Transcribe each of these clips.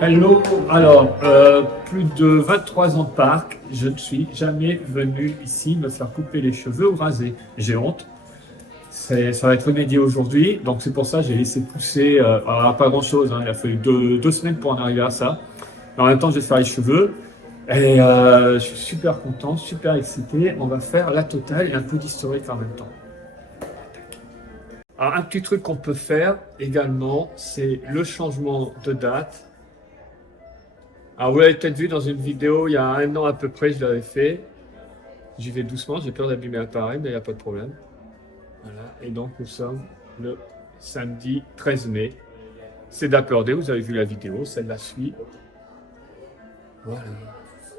Hello, alors plus de 23 ans de parc, je ne suis jamais venu ici me faire couper les cheveux ou raser. J'ai honte. Ça va être remédié aujourd'hui, donc c'est pour ça que j'ai laissé pousser, alors, pas grand chose, hein, il a fallu deux semaines pour en arriver à ça. Mais en même temps, je vais faire les cheveux et je suis super content, super excité. On va faire la totale et un peu d'historique en même temps. Alors, un petit truc qu'on peut faire également, c'est le changement de date. Alors, vous l'avez peut-être vu dans une vidéo, il y a 1 an à peu près, je l'avais fait. J'y vais doucement, j'ai peur d'abîmer l'appareil, mais il n'y a pas de problème. Voilà, et donc nous sommes le samedi 13 mai. C'est d'accordé, vous avez vu la vidéo, celle-là suit. Voilà.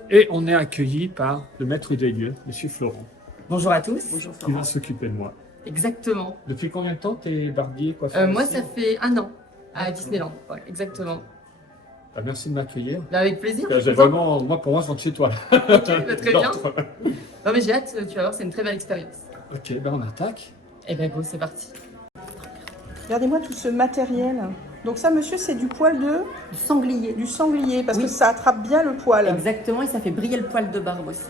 Et on est accueilli par le maître des lieux, Monsieur Florent. Bonjour à tous. Bonjour Qui Florent. va s'occuper de moi. Exactement. Depuis combien de temps t'es barbier, coiffeur Moi, ici? ça fait 1 an à Disneyland. Ouais, exactement. Bah, merci de m'accueillir. Là, avec plaisir. J'ai vraiment, pour moi, je rentre chez toi. Ok, bah, très bien. Non, mais j'ai hâte, tu vas voir, c'est une très belle expérience. Ok, ben on attaque. Et ben go, c'est parti. Regardez-moi tout ce matériel. Donc ça, monsieur, c'est du poil de... Du sanglier. Du sanglier, parce Oui. que ça attrape bien le poil. Exactement, et ça fait briller le poil de barbe aussi.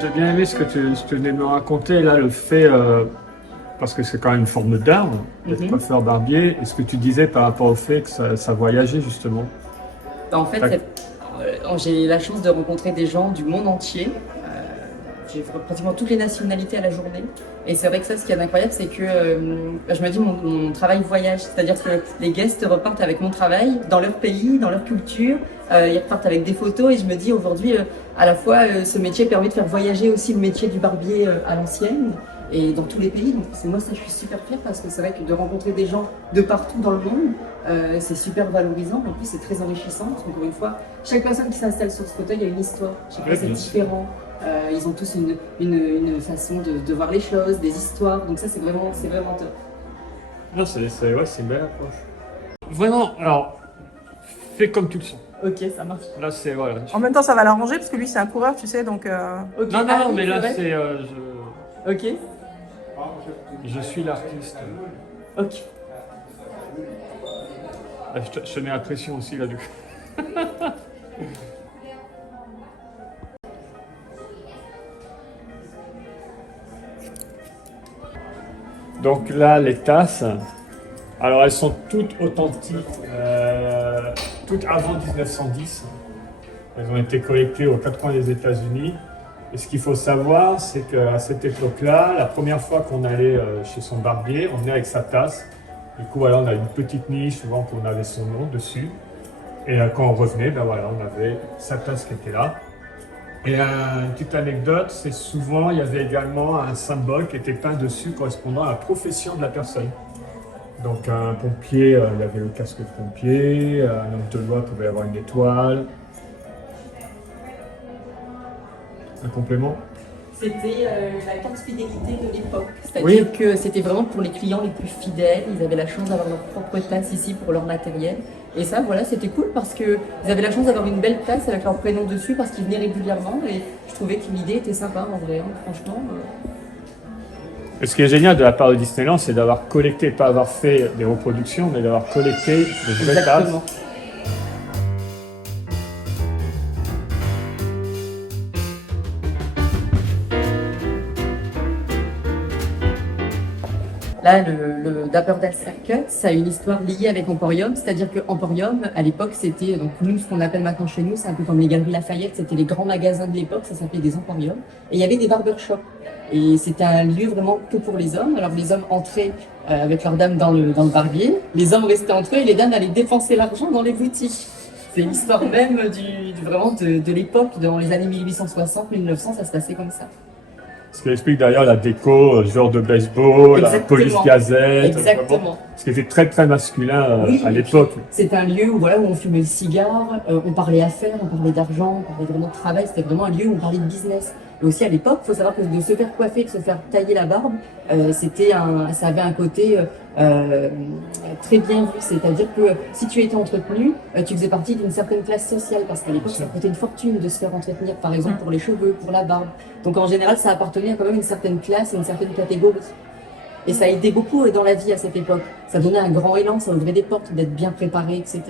J'ai bien aimé ce que tu venais de me raconter, là, le fait, parce que c'est quand même une forme d'art, d'être Mhm. coiffeur barbier, et ce que tu disais par rapport au fait que ça voyageait justement. En fait, j'ai la chance de rencontrer des gens du monde entier. J'ai pratiquement toutes les nationalités à la journée. Et c'est vrai que ça, ce qui est incroyable, c'est que je me dis mon travail voyage. C'est-à-dire que les guests repartent avec mon travail dans leur pays, dans leur culture. Ils repartent avec des photos. Et je me dis aujourd'hui, à la fois, ce métier permet de faire voyager aussi le métier du barbier à l'ancienne et dans tous les pays. Donc moi, ça, je suis super fière parce que c'est vrai que de rencontrer des gens de partout dans le monde, c'est super valorisant. En plus, c'est très enrichissant. Parce qu'encore une fois, chaque personne qui s'installe sur ce fauteuil a une histoire. Chaque fois, c'est différent. Ils ont tous une façon de voir les choses, des histoires, donc ça c'est vraiment top. Non, c'est une belle approche. Vraiment, alors, fais comme tu le sens. Ok, ça marche. Là, c'est, voilà. En même temps, ça va l'arranger, parce que lui, c'est un coureur, tu sais, donc... Ok. Non, Ah non, oui, mais là, vrai. c'est, Ok. je suis l'artiste. Ok. Ah, je te mets la pression aussi là-dessus. Donc là, les tasses, alors elles sont toutes authentiques, toutes avant 1910. Elles ont été collectées aux 4 coins des États-Unis. Et ce qu'il faut savoir, c'est qu'à cette époque-là, la première fois qu'on allait chez son barbier, on venait avec sa tasse. Du coup, voilà, on a une petite niche, souvent qu'on avait son nom dessus. Et quand on revenait, ben voilà, on avait sa tasse qui était là. Et une petite anecdote, c'est souvent, il y avait également un symbole qui était peint dessus correspondant à la profession de la personne. Donc un pompier, il y avait le casque de pompier, un homme de loi pouvait avoir une étoile. Un complément? C'était la carte fidélité de l'époque. C'est-à-dire Oui. que c'était vraiment pour les clients les plus fidèles. Ils avaient la chance d'avoir leur propre tasse ici pour leur matériel. Et ça, voilà, c'était cool parce qu'ils avaient la chance d'avoir une belle tasse avec leur prénom dessus parce qu'ils venaient régulièrement. Et je trouvais que l'idée était sympa en vrai, hein, franchement. Et ce qui est génial de la part de Disneyland, c'est d'avoir collecté, pas avoir fait des reproductions, mais d'avoir collecté des vraies tasses. Exactement. Là, le Dapper Dan Circuit, ça a une histoire liée avec Emporium, c'est-à-dire que Emporium, à l'époque, c'était, donc nous, ce qu'on appelle maintenant chez nous, c'est un peu comme les Galeries Lafayette, c'était les grands magasins de l'époque, ça s'appelait des Emporiums, et il y avait des barbershops. Et c'était un lieu vraiment que pour les hommes. Alors les hommes entraient avec leurs dames dans le barbier, les hommes restaient entre eux et les dames allaient dépenser l'argent dans les boutiques. C'est l'histoire même vraiment de l'époque, dans les années 1860-1900, ça se passait comme ça. Ce qui explique d'ailleurs la déco, genre de baseball, la Exactement. police gazette. Exactement. Ce qui était très très masculin Oui, à l'époque. C'est un lieu où, voilà, où on fumait le cigare, on parlait affaires, on parlait d'argent, on parlait vraiment de travail. C'était vraiment un lieu où on parlait de business. Et aussi à l'époque, il faut savoir que de se faire coiffer, de se faire tailler la barbe, ça avait un côté très bien vu. C'est-à-dire que si tu étais entretenu, tu faisais partie d'une certaine classe sociale. Parce qu'à l'époque, ça coûtait une fortune de se faire entretenir, par exemple pour les cheveux, pour la barbe. Donc en général, ça appartenait à quand même une certaine classe et une certaine catégorie. Et ça aidait beaucoup dans la vie à cette époque. Ça donnait un grand élan, ça ouvrait des portes, d'être bien préparé, etc.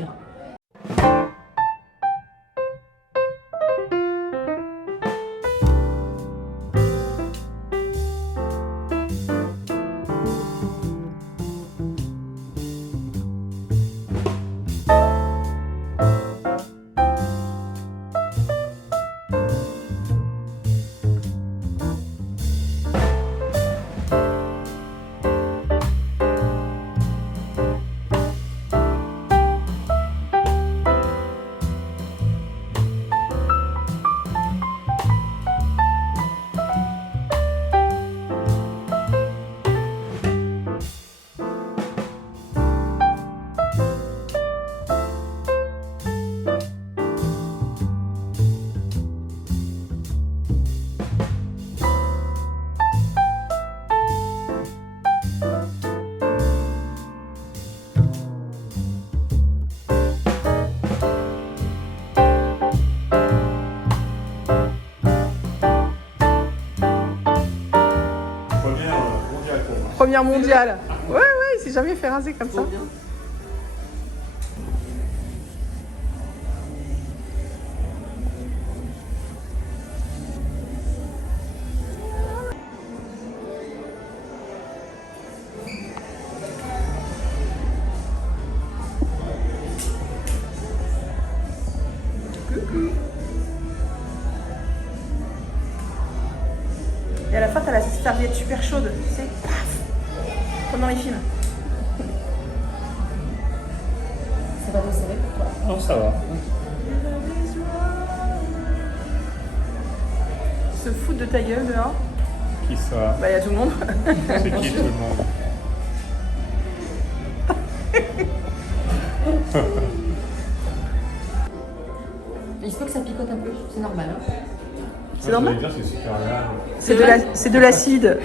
Première mondiale. Ouais, il s'est jamais fait raser comme ça. Et à la fin, t'as la serviette super chaude, tu sais, paf, comme dans les films. Ça va desserrer pour toi? Non, ça va. Se foutre de ta gueule dehors. Qui ça? Bah, il y a tout le monde. C'est qui tout le monde? Il se peut que ça picote un peu, c'est normal. Hein. C'est normal. Dire, c'est super agréable. C'est de l'acide.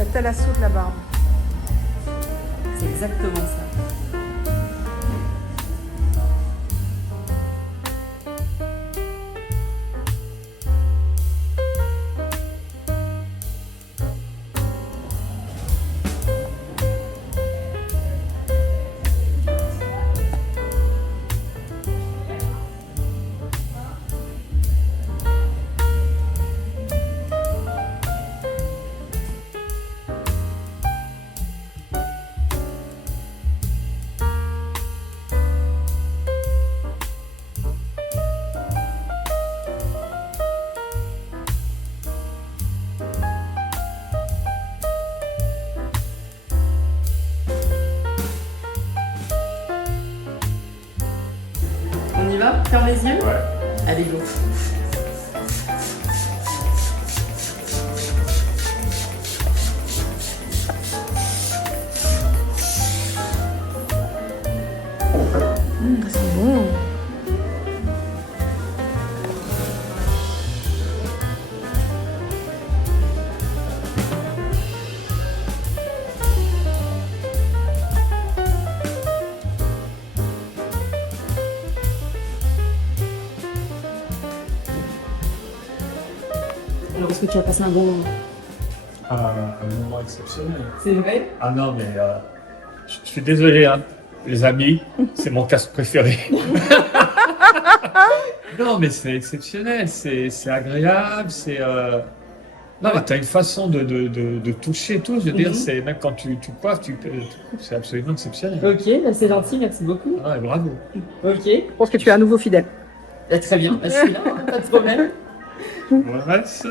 La thalasso de la barbe. C'est exactement ça. On y va? Ferme les yeux? Ouais. Allez, go. C'est bon. Alors, est-ce que tu as passé un bon moment? Un moment exceptionnel. C'est vrai? Ah non, mais je suis désolé, hein. Les amis, c'est mon casque préféré. Non, mais c'est exceptionnel, c'est agréable, c'est... Non, mais t'as une façon de toucher et tout, je veux dire, c'est même quand tu coiffes, tu coupes, c'est absolument exceptionnel. Ok, bah c'est gentil, merci beaucoup. Ah, et bravo. Ok, Je pense que tu es un nouveau fidèle. bah, très bien, bah, je suis là, hein, pas de problème. Voilà, c'est...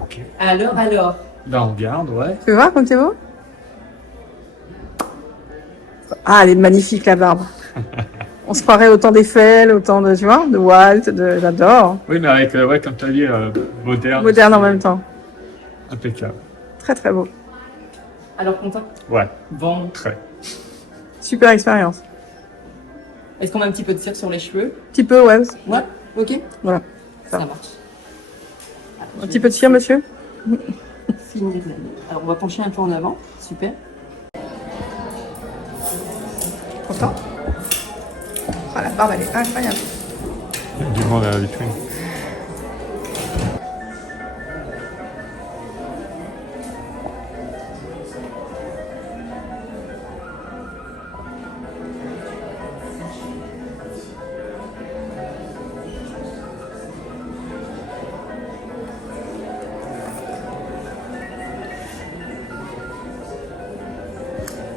Ok. Alors, Là, on garde, ouais. Tu vois comme c'est beau? Ah, elle est magnifique la barbe. On se croirait autant d'Eiffel, autant de, tu vois, de Walt, j'adore. Oui, mais avec, ouais, comme tu as dit, moderne. Moderne en même temps. Impeccable. Très très beau. alors content? Ouais, Bon, très. Super expérience. est-ce qu'on met un petit peu de cire sur les cheveux? Petit peu, ouais. Ouais, ok. Voilà. Ça marche. Un petit peu de cire, monsieur? Fini les années. Alors, on va pencher un peu en avant, super. Content? Ah, la barbe, elle est incroyable. Il y a du monde à la vitrine.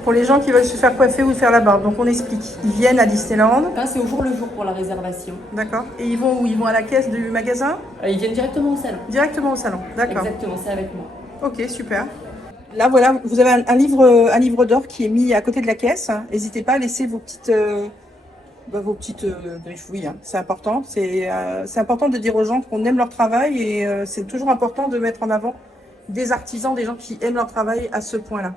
Pour les gens qui veulent se faire coiffer ou faire la barbe, donc on explique. Ils viennent à Disneyland, Là, c'est au jour le jour pour la réservation. d'accord? Et ils vont où? Ils vont à la caisse du magasin? Ils viennent directement au salon. Directement au salon, d'accord. Exactement, c'est avec moi. Ok, super. Là, voilà, vous avez un livre d'or qui est mis à côté de la caisse. N'hésitez pas à laisser vos petites griffouilles, hein. C'est important. C'est important de dire aux gens qu'on aime leur travail et c'est toujours important de mettre en avant des artisans, des gens qui aiment leur travail à ce point-là.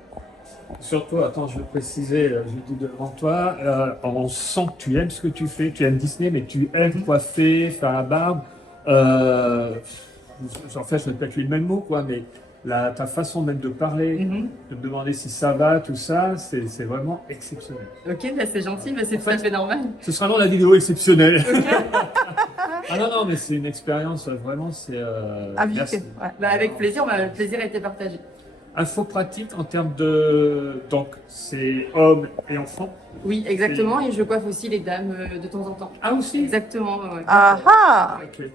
Surtout, attends, je vais préciser, je le dis devant toi, on sent que tu aimes ce que tu fais, tu aimes Disney, mais tu aimes coiffer, faire la barbe. En fait, je ne répète plus le même mot, quoi, mais ta façon même de parler, de me demander si ça va, tout ça, c'est vraiment exceptionnel. Ok, bah c'est gentil, bah c'est tout à fait normal. Ce sera non la vidéo exceptionnelle. Ah non, non, mais c'est une expérience, vraiment, c'est... À vivre, merci. ouais. Bah avec plaisir, le plaisir a été partagé. Info pratique en termes de... Donc, c'est hommes et enfants. Oui, exactement, et je coiffe aussi les dames de temps en temps. Ah, aussi. Exactement, ouais. Ah ah! Ok.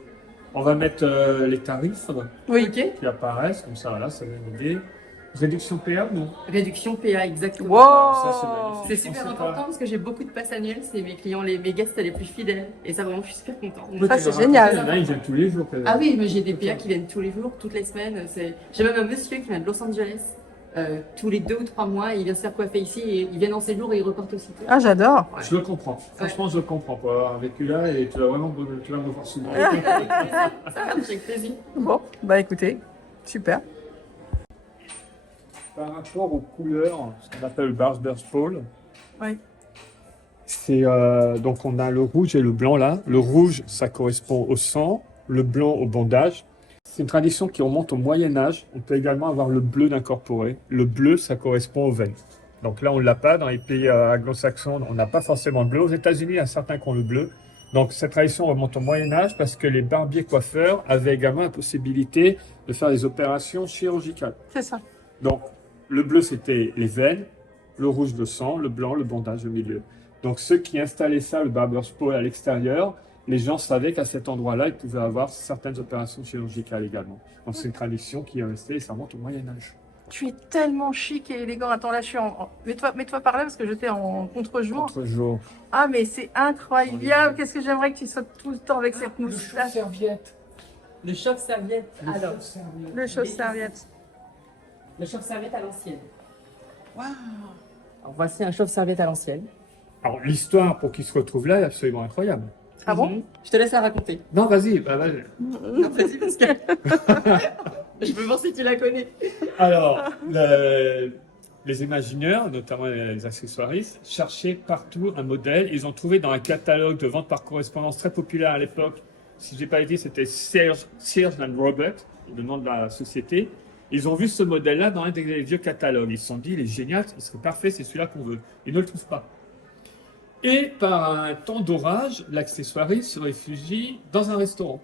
On va mettre les tarifs Oui. Ok. qui apparaissent, comme ça, voilà, ça donne une idée. Réduction PA, non? Réduction PA, exactement. Wow! Ça, c'est magnifique. C'est Je super pensais important pas. parce que j'ai beaucoup de passes annuelles, c'est mes clients, mes guests les plus fidèles. Et ça, vraiment, je suis super contente. Oui, Ça, tu c'est m'as génial. raconté, il y en a, ils viennent tous les jours. Ah oui, mais j'ai des PA qui viennent tous les jours, toutes les semaines. J'ai même un monsieur qui vient de Los Angeles. Tous les 2 ou 3 mois, il vient se faire coiffer ici et il vient en séjour et il reporte aussitôt. Ah, j'adore. Je le comprends. Franchement, je le comprends. Pour avoir vécu là, et tu vas vraiment me voir souvent. Ça marche avec plaisir. Bon, bah écoutez, super. Par rapport aux couleurs, ce qu'on appelle le Burst Fall, Oui. c'est donc on a le rouge et le blanc là. Le rouge, ça correspond au sang, le blanc au bandage. C'est une tradition qui remonte au Moyen-Âge. On peut également avoir le bleu d'incorporé. Le bleu, ça correspond aux veines. Donc là, on ne l'a pas. Dans les pays anglo-saxons, on n'a pas forcément le bleu. Aux États-Unis, il y a certains qui ont le bleu. Donc cette tradition remonte au Moyen-Âge parce que les barbiers coiffeurs avaient également la possibilité de faire des opérations chirurgicales. C'est ça. Donc le bleu, c'était les veines, le rouge, le sang, le blanc, le bandage au milieu. Donc ceux qui installaient ça, le barber's pole à l'extérieur, les gens savaient qu'à cet endroit-là, ils pouvaient avoir certaines opérations chirurgicales également. Donc c'est une tradition qui est restée et ça remonte au Moyen-Âge. Tu es tellement chic et élégant. Attends, là, je suis en... Mets-toi par là parce que j'étais en contre-jour. Contre-jour. Ah, mais c'est incroyable. Qu'est-ce que j'aimerais que tu sois tout le temps avec cette Le moustache. chauffe-serviette. Le chauffe-serviette. Alors, Le chauffe-serviette. le chauffe-serviette à l'ancienne. Waouh! Alors, voici un chauffe-serviette à l'ancienne. Alors l'histoire pour qu'il se retrouve là est absolument incroyable. Ah bon? Je te laisse la raconter. Non, vas-y, vas-y. Non, vas-y, parce que je veux voir si tu la connais. Alors, les imagineurs, notamment les accessoiristes, cherchaient partout un modèle. Ils ont trouvé dans un catalogue de vente par correspondance très populaire à l'époque, si je n'ai pas dit, c'était Sears and Robert, le nom de la société. Ils ont vu ce modèle-là dans un des vieux catalogues. Ils se sont dit, il est génial, il serait parfait, c'est celui-là qu'on veut. Ils ne le trouvent pas. Et par un temps d'orage, l'accessoiriste se réfugie dans un restaurant.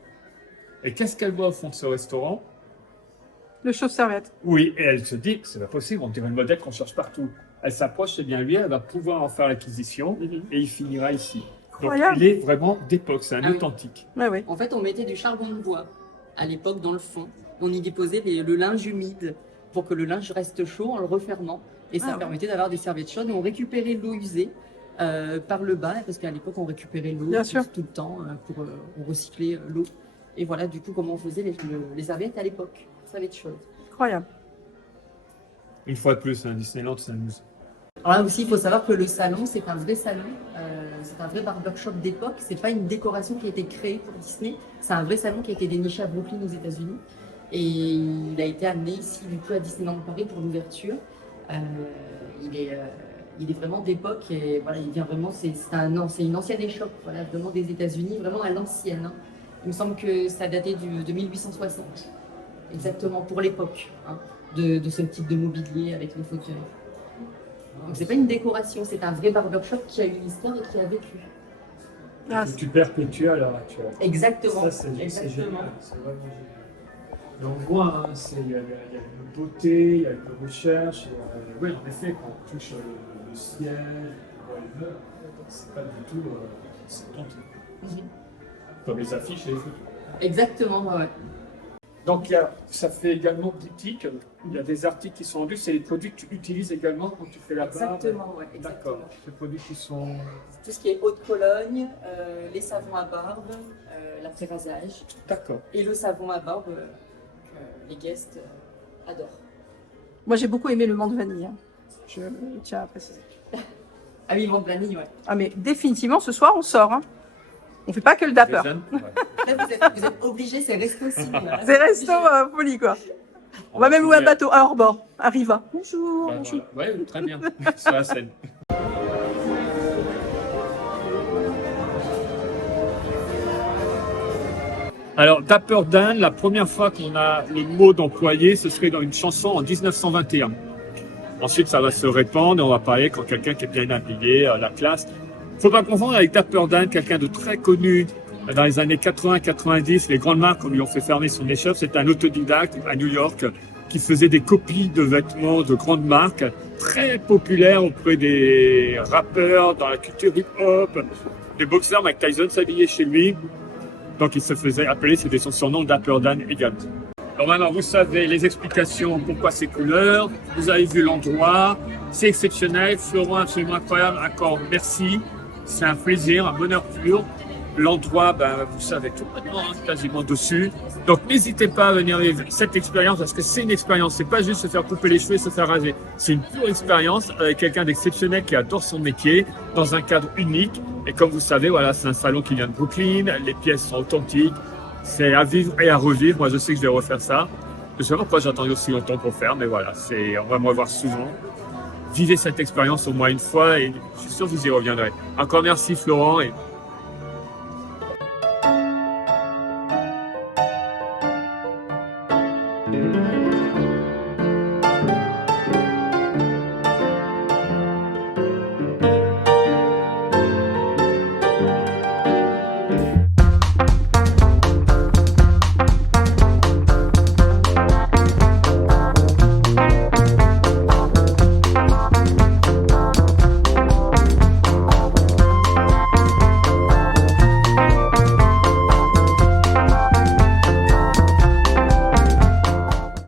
Et qu'est-ce qu'elle voit au fond de ce restaurant? Le chauffe-serviette. Oui, et elle se dit, c'est pas possible, on dirait le modèle qu'on cherche partout. Elle s'approche, c'est bien lui, elle va pouvoir en faire l'acquisition et il finira ici. Donc Incroyable. il est vraiment d'époque, c'est un Ah oui. authentique. Ouais, ouais. En fait, on mettait du charbon de bois à l'époque dans le fond. On y déposait le linge humide pour que le linge reste chaud en le refermant. Et ça Ah ouais. permettait d'avoir des serviettes chaudes. Et on récupérait l'eau usée par le bas, parce qu'à l'époque, on récupérait l'eau Bien sûr. tout le temps pour recycler l'eau. Et voilà, du coup, comment on faisait les serviettes à l'époque. Serviettes chaudes. Incroyable. Une fois de plus, Disneyland s'amuse. Alors là aussi, il faut savoir que le salon, c'est un vrai salon, c'est un vrai barbershop d'époque. C'est pas une décoration qui a été créée pour Disney. C'est un vrai salon qui a été déniché à Brooklyn aux États-Unis. Et il a été amené ici, du coup, à Disneyland Paris pour l'ouverture. Il est vraiment d'époque et voilà, il vient vraiment, c'est une ancienne échoppe, voilà, vraiment des États-Unis, vraiment à l'ancienne. Hein. Il me semble que ça datait de 1860, exactement pour l'époque, hein, de ce type de mobilier avec les fauteuils. Donc c'est pas une décoration, c'est un vrai barbershop qui a une histoire et qui a vécu. Ah, Tu perpétues à l'heure actuelle. Exactement. Ça, c'est Exactement. génial. C'est vraiment génial. Et on voit, hein, il y a une beauté, il y a une recherche. Oui, en effet, quand on touche le ciel, on voit les meubles, c'est pas du tout c'est authentique. Comme les affiches et les photos. Exactement, ouais. Donc ça fait également boutique. Il y a des articles qui sont vendus. C'est les produits que tu utilises également quand tu fais la barbe. Exactement, ouais. D'accord. Exactement. Les produits qui sont. Tout ce qui est eau de Cologne, les savons à barbe, l'après-rasage D'accord. et le savon à barbe que les guests adorent. moi, j'ai beaucoup aimé le menthe vanille. Hein. Je tiens à préciser. Ah oui, menthe vanille, ouais. Ah, mais définitivement, ce soir, on sort. Hein. On fait pas que le dapper. Raisin, ouais. Là, vous êtes obligés, c'est resto ciné. Là. C'est resto folie, quoi. On va même louer un bateau à hors-bord, à Riva. Bonjour, Ouais, bonjour. voilà. Ouais, très bien. Sur la scène. Alors, Dapper Dan, la première fois qu'on a le mot d'employé, ce serait dans une chanson en 1921. Ensuite, ça va se répandre et on va parler quand quelqu'un qui est bien habillé, la classe. Faut pas confondre avec Dapper Dan, quelqu'un de très connu dans les années 80-90. Les grandes marques lui ont fait fermer son échoppe. C'est un autodidacte à New York qui faisait des copies de vêtements de grandes marques, très populaires auprès des rappeurs, dans la culture hip-hop. Des boxeurs, Mike Tyson s'habillait chez lui. Donc il se faisait appeler, c'était son surnom, Dapper Dan également. Alors maintenant, vous savez les explications, pourquoi ces couleurs. Vous avez vu l'endroit. C'est exceptionnel. Florent, absolument incroyable. Encore merci. C'est un plaisir, un bonheur pur. L'endroit, ben, vous savez tout maintenant, hein, quasiment dessus. Donc n'hésitez pas à venir vivre cette expérience parce que c'est une expérience. C'est pas juste se faire couper les cheveux et se faire raser. C'est une pure expérience avec quelqu'un d'exceptionnel qui adore son métier dans un cadre unique. Et comme vous savez, voilà, c'est un salon qui vient de Brooklyn. Les pièces sont authentiques. C'est à vivre et à revivre. Moi, je sais que je vais refaire ça. Je sais pas pourquoi j'ai attendu aussi longtemps pour faire, mais voilà, on va me revoir souvent. Vivez cette expérience au moins une fois et je suis sûr que vous y reviendrez. Encore merci Florent et